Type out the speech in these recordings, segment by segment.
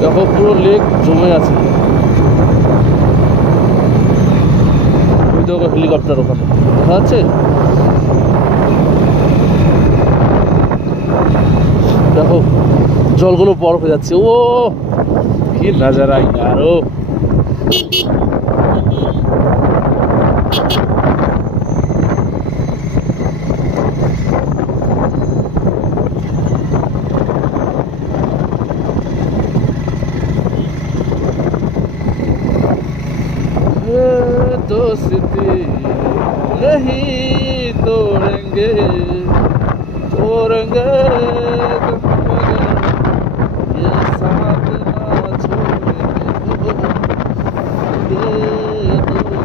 দেখো পুরো লেক জমে আছে। ওই দেখো হেলিকপ্টার ওখানে দেখা যাচ্ছে। দেখো জলগুলো বরফ হয়ে যাচ্ছে। ও কি নাজারা আরো दोस्ती नहीं तोड़ेंगे तोड़ेंगे ये साथ ना छोड़ेंगे ये दोस्ती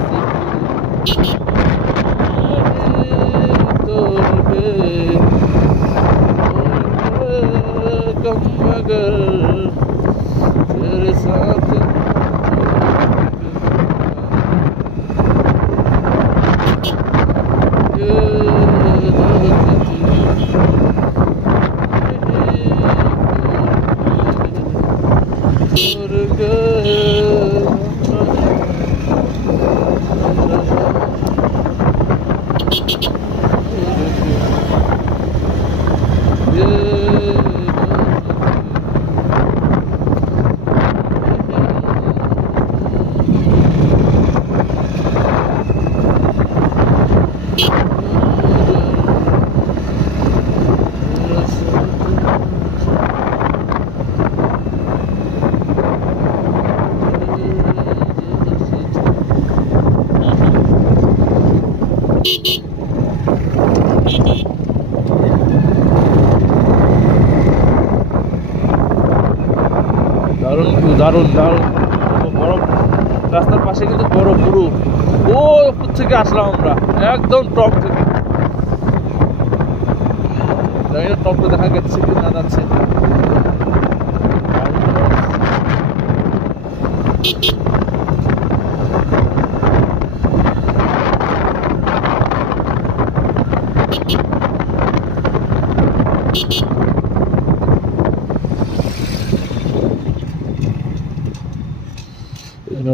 नहीं तोड़ेंगे कम मगर तेरे साथ দারুণ দারুণ বরফ রাস্তার পাশে কিন্তু বরফ পুরো। ও উপর থেকে আসলাম আমরা একদম টপ থেকে। টপটা দেখা যাচ্ছে কি না যাচ্ছে।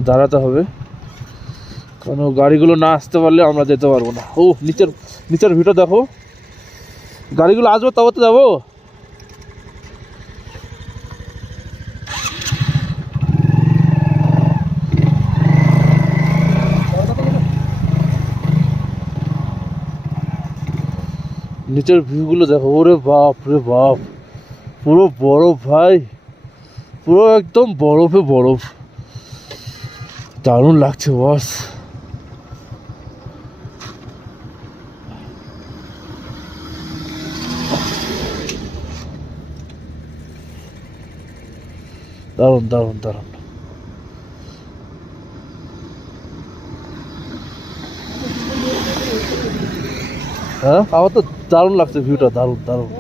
দাঁড়াতে হবে কারণ গাড়িগুলো না আসতে পারলে আমরা যেতে পারবো না। ও নিচের নিচের ভিউটা দেখো, গাড়িগুলো আসবো তবে তো যাবো। নিচের ভিউগুলো দেখো, ওরে বাপ রে বাপ, পুরো বরফ ভাই, পুরো একদম বরফে বরফ। দারুণ লাগছে বস। দারুণ দারুণ দারুণ। হ্যাঁ আমার তো দারুণ লাগছে ভিউটা, দারুণ দারুণ।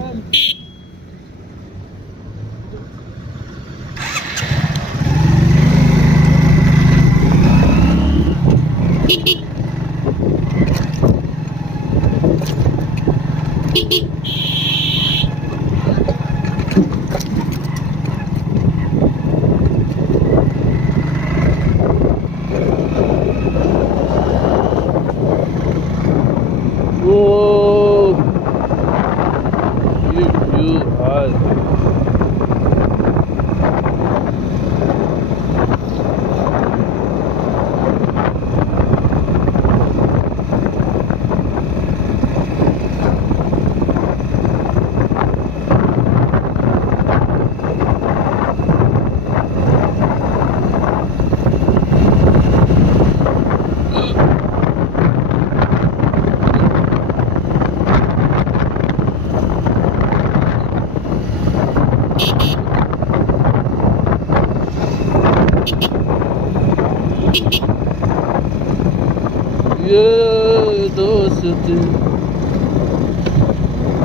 ये दोस्ती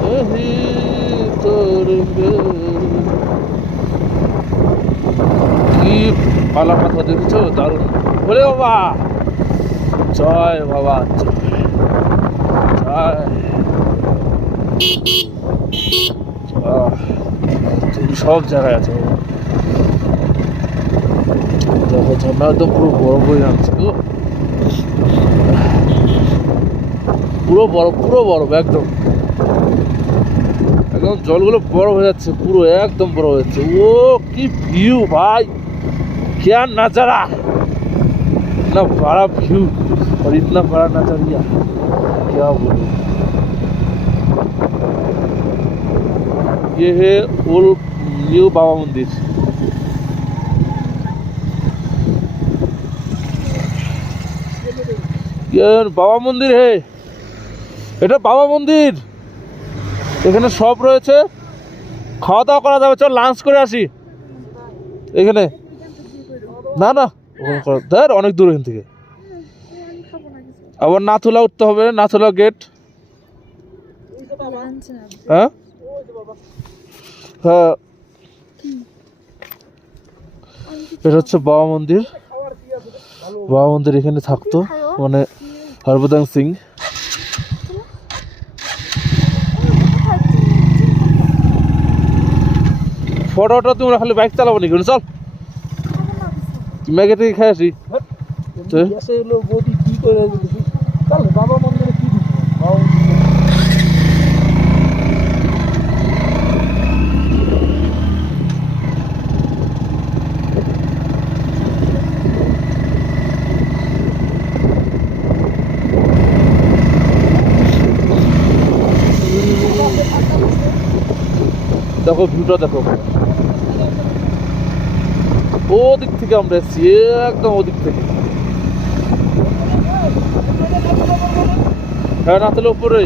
नहीं तोड़ेंगे। পালা পাথর দেখেছো, দারুণ। বলে বাবা, জয় বাবা, জয়। সব জায়গায় আছে। দেখো ঝর্ণা তো পুরো বরফ হয়ে যাচ্ছে তো, পুরো বরফ, পুরো বরফ, একদম একদম জলগুলো বরফ হয়ে যাচ্ছে, পুরো একদম বরফ হয়ে যাচ্ছে। ও কি ভিউ ভাই, क्या नजारा, इतना बड़ा व्यू और इतना बड़ा नजरिया, क्या बोलूं। ये है ओल्ड न्यू बाबा मंदिर। ये বাবা মন্দির হে, এটা বাবা মন্দির। এখানে সব রয়েছে, খাওয়া দাওয়া করা যাবে। চল লাঞ্চ করে আসি এখানে। না না, ধর অনেক দূর এখান থেকে। আবার নাথুলা উঠতে হবে, নাথুলা গেট। হ্যাঁ হ্যাঁ, এটা হচ্ছে বাবা মন্দির। বাবা মন্দির এখানে থাকতো মানে হরভজন সিং। ফটোটা তোমরা খালি বাইক চালাবো নাকি? চল ম্যাগে থেকে খাই আসি। বাবা মন্দিরে কি দেখো, ভিউটা দেখো। ও দিক থেকে আমরা এসছি, একদম ওদিক থেকে। হ্যাঁ, না তাহলে উপরে।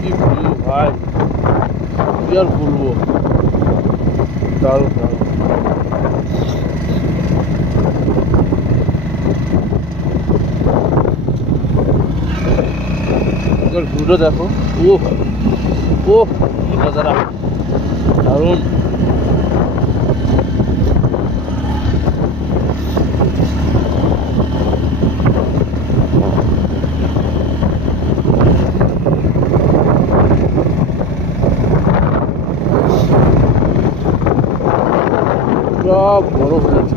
কি ভিউ ভাই, কি আর বলবো, দারুণ দারুণ। ভিউটা দেখো, ও ও কি নজারা, দারুণ। সব বরফ হয়েছে।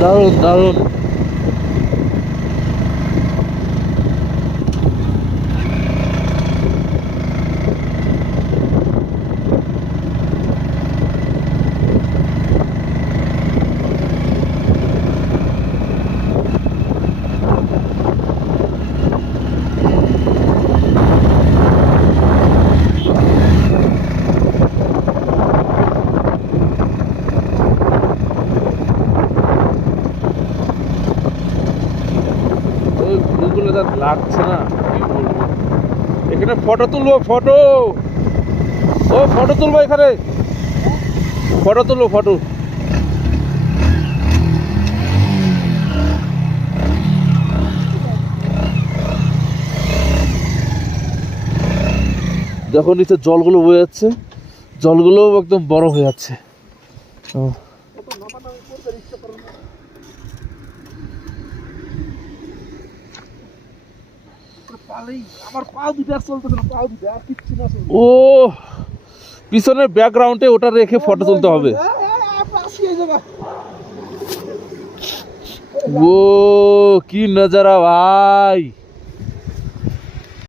দারুণ দারুণ। লাগছে না, কি বলবো। এখানে ফটো তুলবো, ফটো, ও ফটো তুলবো, এখানে ফটো তুলবো, ফটো। দেখো নিচে জলগুলো বয়ে যাচ্ছে, জলগুলো একদম বড় হয়ে যাচ্ছে। ও পিছনের ব্যাকগ্রাউন্ডে ওটা রেখে ফটো তুলতে হবে। ও কি নজারা ভাই।